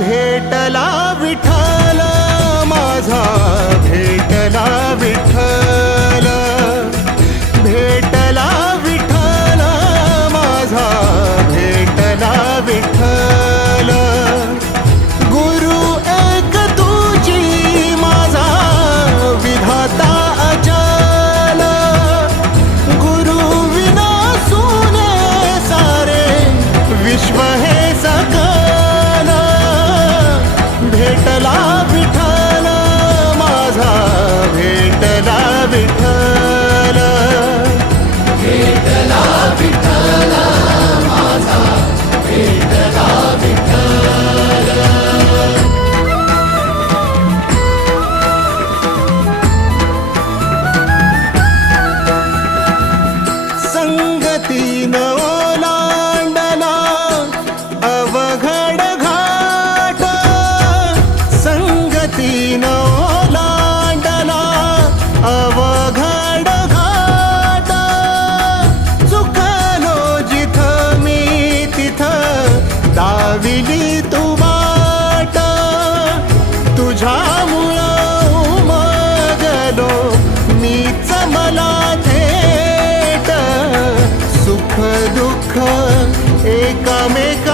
भेटला विठ्ठल माझा, भेटला विठ्ठल, भेटला विठ्ठल माझा, भेटला विठ्ठल. गुरु एक तुझी माझा विधाता अचल, गुरु विना सुने सारे विश्व हे सकल. भेटला विठ्ठल माझा, भेटला विठ्ठल, भेटला विठ्ठल माझा, भेटला विठ्ठल. संगतीन ओलांडला अवघड घाट, संगतीन ओलांडला अवघड घाट. चुकलो जिथं मी तिथं दाविली तू वाट, तुझ्यामुळं उमगलो मीच मला थेट. सुख दुःख एकामेक